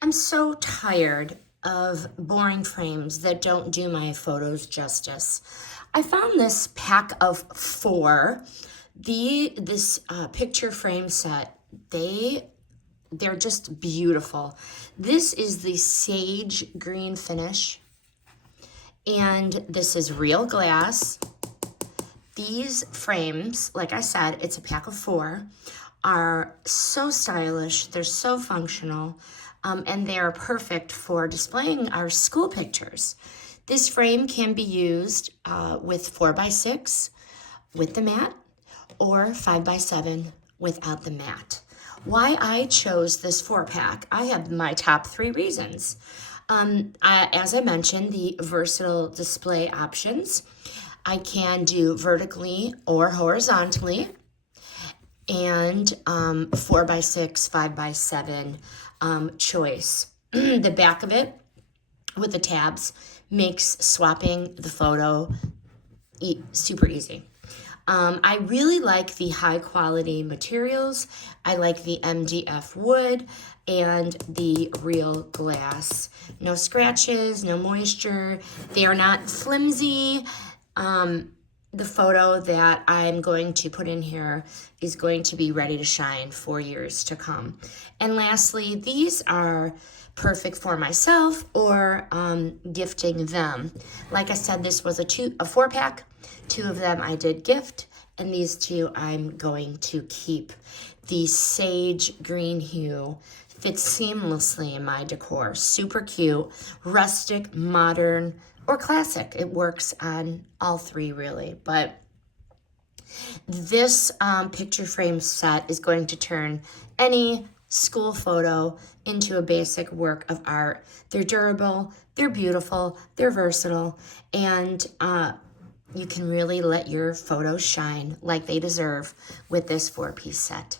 I'm so tired of boring frames that don't do my photos justice. I found this pack of four. This picture frame set, they're just beautiful. This is the sage green finish, and this is real glass. These frames, like I said, it's a pack of four, are so stylish, they're so functional, and they are perfect for displaying our school pictures. This frame can be used with 4x6 with the mat or 5x7 without the mat. Why I chose this 4-pack, I have my top 3 reasons. As I mentioned, the versatile display options. I can do vertically or horizontally, and 4x6, 5x7 choice. The back of it with the tabs makes swapping the photo super easy. I really like the high quality materials. I like the MDF wood and the real glass. No scratches, no moisture. They are not flimsy. The photo that I'm going to put in here is going to be ready to shine for years to come. And lastly, these are perfect for myself or gifting them. Like I said, this was a 4-pack. 2 of them I did gift, and these 2 I'm going to keep. The sage green hue fits seamlessly in my decor. Super cute, rustic, modern, or classic. It works on all 3 really, but this picture frame set is going to turn any school photo into a basic work of art. They're durable, they're beautiful, they're versatile, and you can really let your photos shine like they deserve with this 4-piece set.